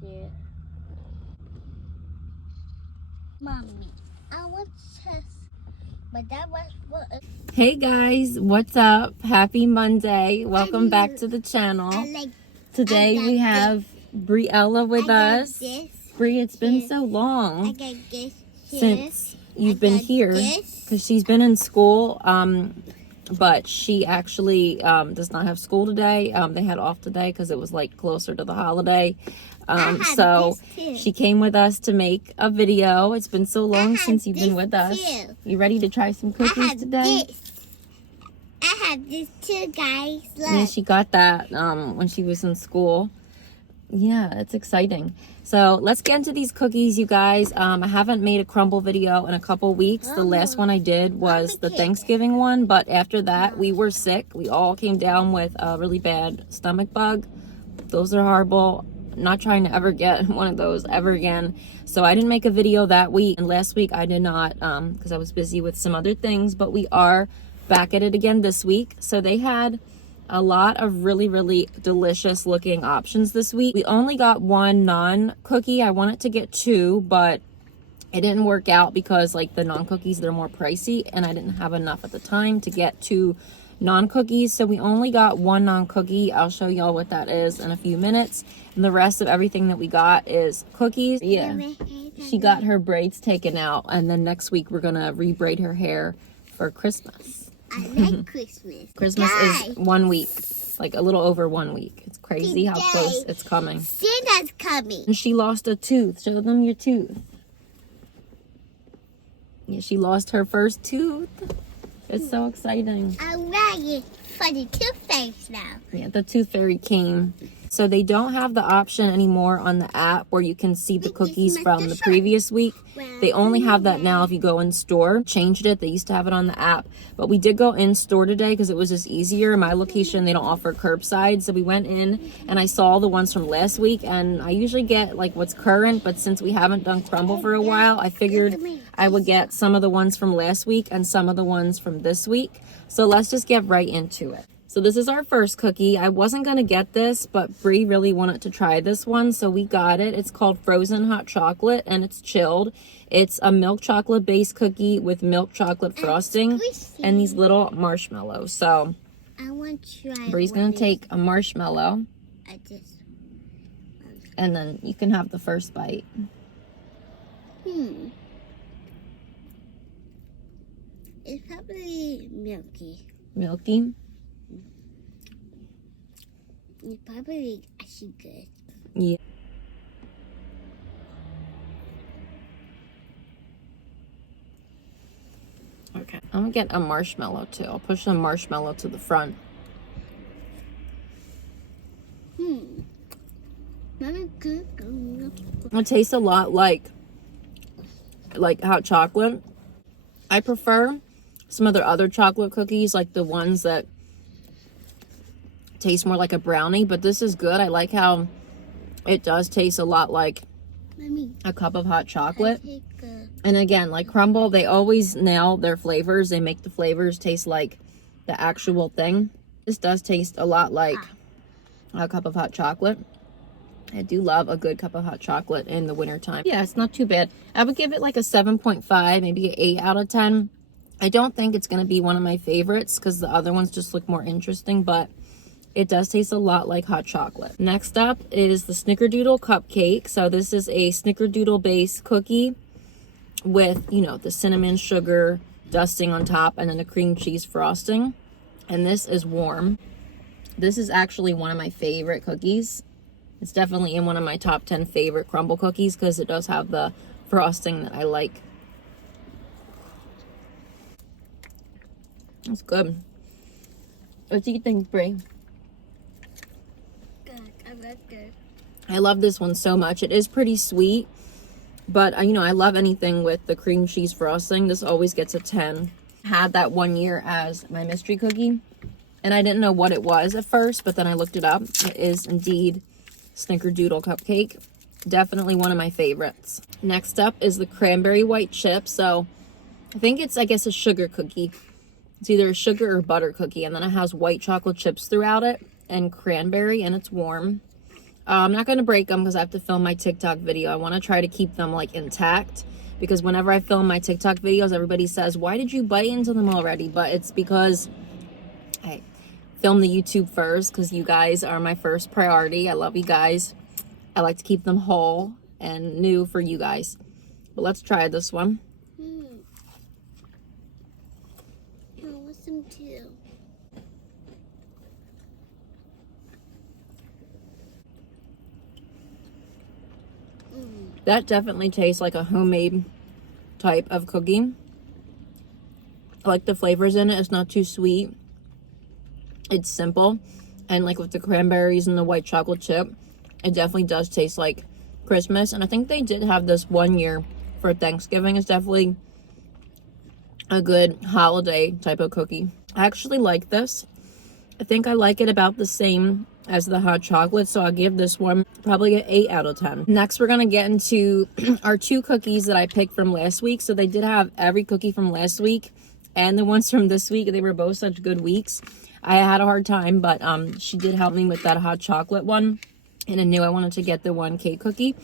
shit. Mommy, I want chess, but that was what. Hey guys, what's up? Happy Monday. Welcome back to the channel. Today we have Briella with us. Bri, it's been so long since you've been here because she's been in school, but she actually does not have school today. They had off today because it was like closer to the holiday. So she came with us to make a video. It's been so long since you've been with us. You ready to try some cookies today? I have this too, guys. Look. Yeah, she got that when she was in school. Yeah, it's exciting. So let's get into these cookies, you guys. I haven't made a Crumbl video in a couple weeks. The last one I did was the Thanksgiving one, but after that we were sick. We all came down with a really bad stomach bug. Those are horrible. I'm not trying to ever get one of those ever again. So I didn't make a video that week, and last week I did not because I was busy with some other things, but we are back at it again this week. So they had a lot of really delicious looking options this week. We only got one non-cookie. I wanted to get two, but it didn't work out because like the non-cookies, they're more pricey, and I didn't have enough at the time to get two non-cookies. So we only got one non-cookie. I'll show y'all what that is in a few minutes. And the rest of everything that we got is cookies. Yeah, she got her braids taken out, and then next week we're gonna rebraid her hair for Christmas. I like Christmas. Christmas is 1 week, like a little over 1 week. It's crazy how close it's coming. Santa's coming. And she lost a tooth. Show them your tooth. Yeah, she lost her first tooth. It's so exciting. I'm ready for the tooth fairy now. Yeah, the tooth fairy came. So they don't have the option anymore on the app where you can see the cookies from the previous week. They only have that now if you go in store. Changed it. They used to have it on the app. But we did go in store today because it was just easier. My location, they don't offer curbside. So we went in and I saw the ones from last week. And I usually get like what's current. But since we haven't done Crumbl for a while, I figured I would get some of the ones from last week and some of the ones from this week. So let's just get right into it. So this is our first cookie. I wasn't going to get this, but Bri really wanted to try this one, so we got it. It's called Frozen Hot Chocolate, and it's chilled. It's a milk chocolate based cookie with milk chocolate frosting and these little marshmallows. So I want to try. Bri's going to take a marshmallow, and then you can have the first bite. It's probably milky. Milky? It's probably actually good. Yeah. Okay. I'm gonna get a marshmallow too. I'll push the marshmallow to the front. Very good. It tastes a lot like hot chocolate. I prefer some of their other chocolate cookies, like the ones that taste more like a brownie, but this is good. I like how it does taste a lot like a cup of hot chocolate. And again, like Crumbl, they always nail their flavors. They make the flavors taste like the actual thing. This does taste a lot like a cup of hot chocolate. I do love a good cup of hot chocolate in the wintertime. Yeah, it's not too bad. I would give it like a 7.5, maybe an 8 out of 10. I don't think it's going to be one of my favorites because the other ones just look more interesting, but it does taste a lot like hot chocolate. Next up is the Snickerdoodle Cupcake. So this is a Snickerdoodle based cookie with, you know, the cinnamon sugar dusting on top and then the cream cheese frosting. And this is warm. This is actually one of my favorite cookies. It's definitely in one of my top 10 favorite Crumbl cookies because it does have the frosting that I like. It's good. What do you think, Bri? Good. I love this one so much. It is pretty sweet, but you know, I love anything with the cream cheese frosting. This always gets a 10. Had that 1 year as my mystery cookie, and I didn't know what it was at first, but then I looked it up. It is indeed Snickerdoodle Cupcake. Definitely one of my favorites. Next up is the Cranberry white chip. So I think it's, I guess, a sugar cookie. It's either a sugar or butter cookie, and then it has white chocolate chips throughout it and cranberry, and it's warm. I'm not going to break them because I have to film my TikTok video. I want to try to keep them like intact, because whenever I film my TikTok videos, everybody says, why did you bite into them already? But it's because I film the YouTube first, because you guys are my first priority. I love you guys. I like to keep them whole and new for you guys. But let's try this one. I want some too. That definitely tastes like a homemade type of cookie. I like the flavors in it. It's not too sweet. It's simple. And like with the cranberries and the white chocolate chip, it definitely does taste like Christmas. And I think they did have this one year for Thanksgiving. It's definitely a good holiday type of cookie. I actually like this. I think I like it about the same as the hot chocolate, so I'll give this one probably an 8 out of 10. Next, we're gonna get into our 2 cookies that I picked from last week. So they did have every cookie from last week and the ones from this week. They were both such good weeks. I had a hard time, but she did help me with that hot chocolate one, and I knew I wanted to get the 1K cookie.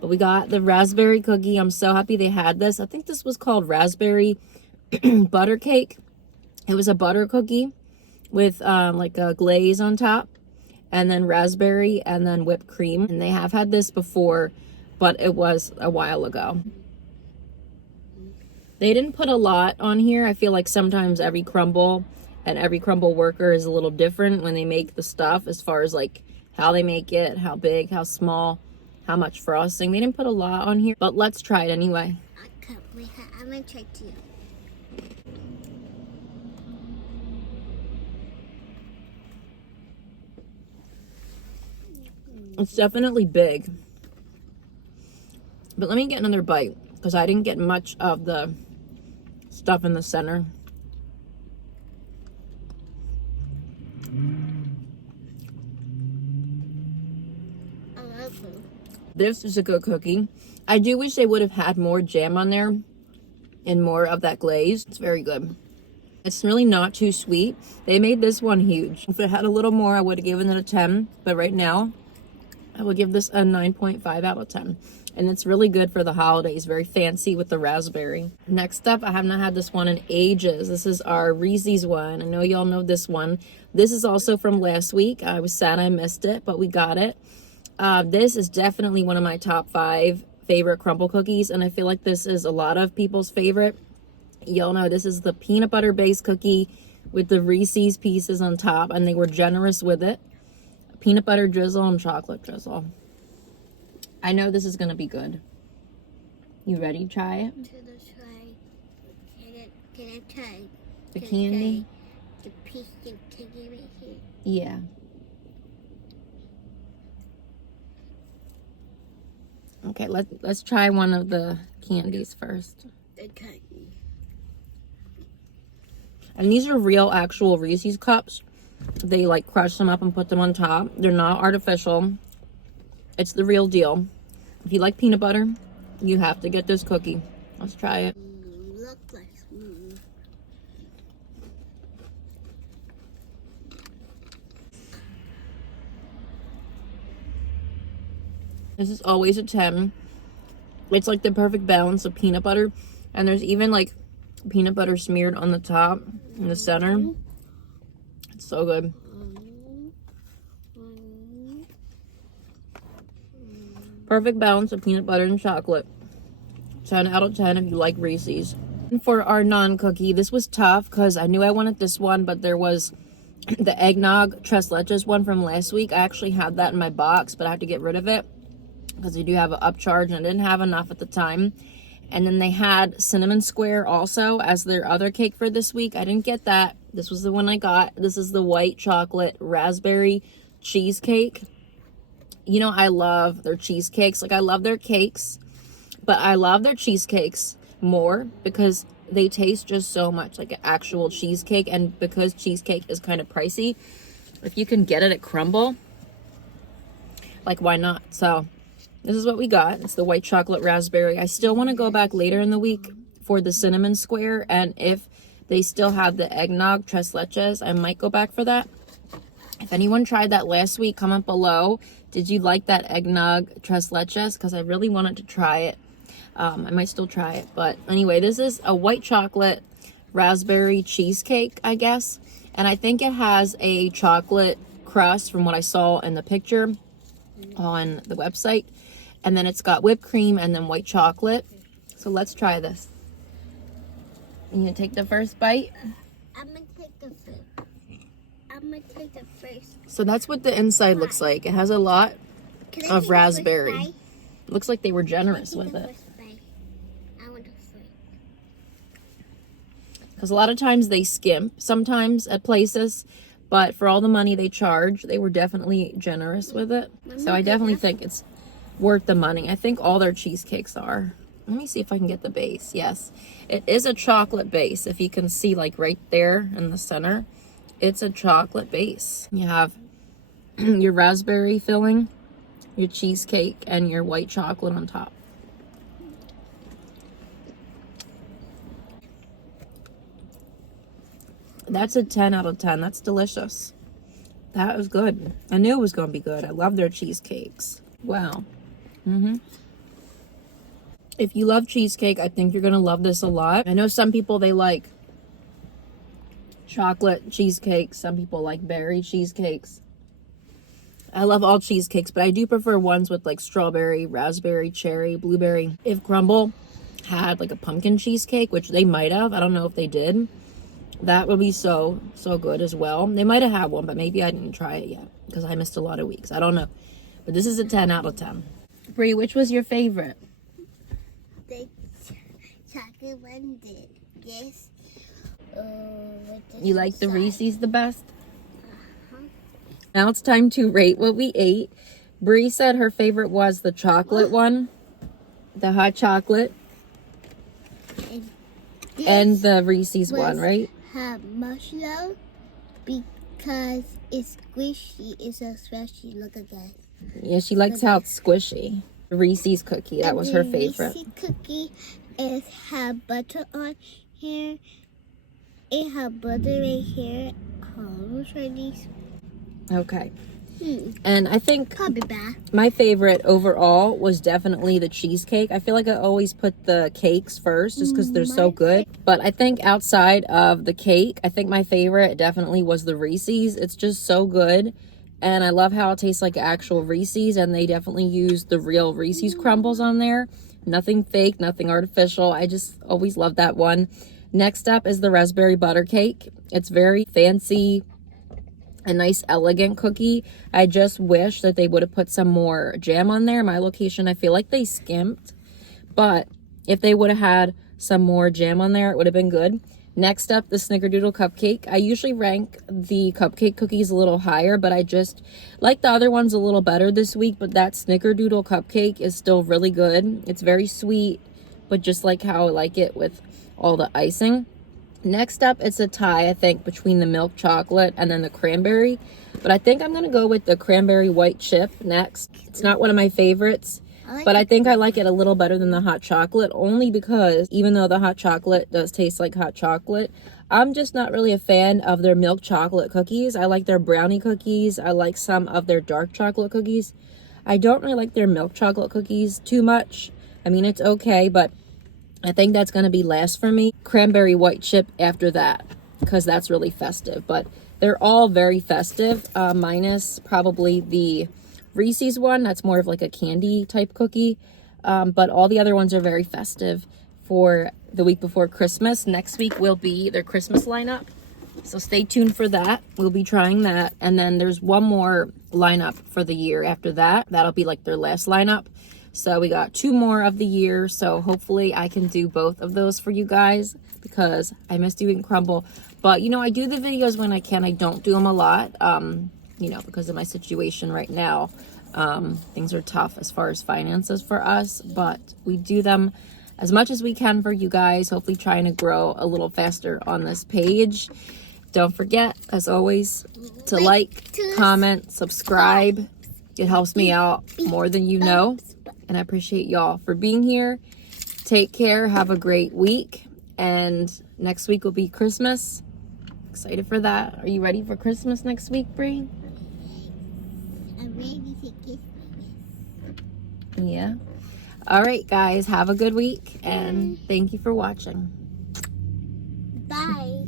But we got the raspberry cookie. I'm so happy they had this. I think this was called raspberry Buttercake. It was a butter cookie with like a glaze on top, and then raspberry, and then whipped cream. And they have had this before, but it was a while ago. They didn't put a lot on here. I feel like sometimes every Crumbl and every Crumbl worker is a little different when they make the stuff, as far as like how they make it, how big, how small, how much frosting. They didn't put a lot on here, but let's try it anyway. I'm gonna try too. It's definitely big. But let me get another bite, because I didn't get much of the stuff in the center. I love it. This is a good cookie. I do wish they would have had more jam on there and more of that glaze. It's very good. It's really not too sweet. They made this one huge. If it had a little more, I would have given it a 10. But right now, I will give this a 9.5 out of 10. And it's really good for the holidays. Very fancy with the raspberry. Next up, I have not had this one in ages. This is our Reeses one. I know y'all know this one. This is also from last week. I was sad I missed it, but we got it. This is definitely one of my top 5 favorite Crumbl cookies. And I feel like this is a lot of people's favorite. Y'all know this is the peanut butter based cookie with the Reeses pieces on top. And they were generous with it. Peanut butter drizzle and chocolate drizzle. I know this is going to be good. You ready to try it? Can I try? The candy? The piece of candy right here. Yeah. Okay, let's try one of the candies first. Okay. And these are real actual Reese's cups. They like crush them up and put them on top. They're not artificial. It's the real deal. If you like peanut butter, you have to get this cookie. Let's try it. Look like This is always a 10. It's like the perfect balance of peanut butter. And there's even like peanut butter smeared on the top in the center. It's so good. Perfect balance of peanut butter and chocolate. 10 out of 10 if you like Reese's. And for our non-cookie, this was tough because I knew I wanted this one, but there was the eggnog tres leches one from last week. I actually had that in my box, but I had to get rid of it because they do have an upcharge and I didn't have enough at the time. And then they had cinnamon square also as their other cake for this week. I didn't get that. This was the one I got. This is the white chocolate raspberry cheesecake. You know, I love their cheesecakes. Like, I love their cakes, but I love their cheesecakes more because they taste just so much like an actual cheesecake. And because cheesecake is kind of pricey, if you can get it at Crumbl, like, why not? So this is what we got. It's the white chocolate raspberry. I still want to go back later in the week for the cinnamon square, and if they still have the eggnog tres leches, I might go back for that. If anyone tried that last week, comment below. Did you like that eggnog tres leches? Because I really wanted to try it. I might still try it. But anyway, this is a white chocolate raspberry cheesecake, I guess. And I think it has a chocolate crust from what I saw in the picture on the website. And then it's got whipped cream and then white chocolate. So let's try this. You gonna take the first bite? I'm gonna take the first. I'm gonna take the first. So that's what the inside looks like. It has a lot Can I of take the raspberry. first bite? Looks like they were generous Can I take with the it. first bite? I want the first. Because a lot of times they skimp sometimes at places, but for all the money they charge, they were definitely generous with it. So I definitely think it's worth the money. I think all their cheesecakes are. Let me see if I can get the base. Yes, it is a chocolate base. If you can see, like right there in the center, it's a chocolate base. You have your raspberry filling, your cheesecake, and your white chocolate on top. That's a 10 out of 10. That's delicious. That was good. I knew it was going to be good. I love their cheesecakes. Wow. If you love cheesecake, I think you're going to love this a lot. I know some people, they like chocolate cheesecakes. Some people like berry cheesecakes. I love all cheesecakes, but I do prefer ones with like strawberry, raspberry, cherry, blueberry. If Crumbl had like a pumpkin cheesecake, which they might have, I don't know if they did, that would be so good as well. They might have had one, but maybe I didn't try it yet because I missed a lot of weeks. I don't know. But this is a 10 out of 10. Bree, which was your favorite? The chocolate one did. Yes. You like the Reeses the best? Now it's time to rate what we ate. Bree said her favorite was the chocolate one, the hot chocolate, and the Reeses one, right? Have marshmallow because it's squishy. It's so squishy. Look at that. Yeah, she likes how it's squishy. The Reese's cookie, that was her favorite. Reese's cookie is have butter on here. It have butter right here. I'll try these. Okay. And I think I'll be back. my favorite overall was definitely the cheesecake. I feel like I always put the cakes first just because they're so good. But I think outside of the cake, I think my favorite definitely was the Reese's. It's just so good. And I love how it tastes like actual Reese's. And they definitely use the real Reese's crumbles on there. Nothing fake, nothing artificial. I just always love that one. Next up is the raspberry butter cake. It's very fancy, a nice elegant cookie. I just wish that they would have put some more jam on there. My location, I feel like they skimped, but if they would have had some more jam on there, it would have been good. Next up, the Snickerdoodle Cupcake. I usually rank the cupcake cookies a little higher, but I just like the other ones a little better this week. But that Snickerdoodle Cupcake is still really good. It's very sweet, but just like how I like it with all the icing. Next up, it's a tie, I think, between the milk chocolate and then the cranberry. But I think I'm going to go with the cranberry white chip next. It's not one of my favorites, but I think I like it a little better than the hot chocolate, only because even though the hot chocolate does taste like hot chocolate, I'm just not really a fan of their milk chocolate cookies. I like their brownie cookies. I like some of their dark chocolate cookies. I don't really like their milk chocolate cookies too much. I mean, it's okay, but I think that's going to be last for me. Cranberry white chip after that, because that's really festive. But they're all very festive, minus probably the Reese's one. That's more of like a candy type cookie. But all the other ones are very festive for the week before Christmas. Next week will be their Christmas lineup. So stay tuned for that. We'll be trying that. And then there's one more lineup for the year after that. That'll be like their last lineup. So we got 2 more of the year. So hopefully I can do both of those for you guys because I miss doing Crumbl. But, you know, I do the videos when I can. I don't do them a lot, you know, because of my situation right now. Things are tough as far as finances for us. But we do them as much as we can for you guys. Hopefully trying to grow a little faster on this page. Don't forget, as always, to like, comment, subscribe. It helps me out more than you know. And I appreciate y'all for being here. Take care. Have a great week. And next week will be Christmas. Excited for that. Are you ready for Christmas next week, Bree? I'm ready to kiss my Yeah. All right, guys. Have a good week, and thank you for watching. Bye.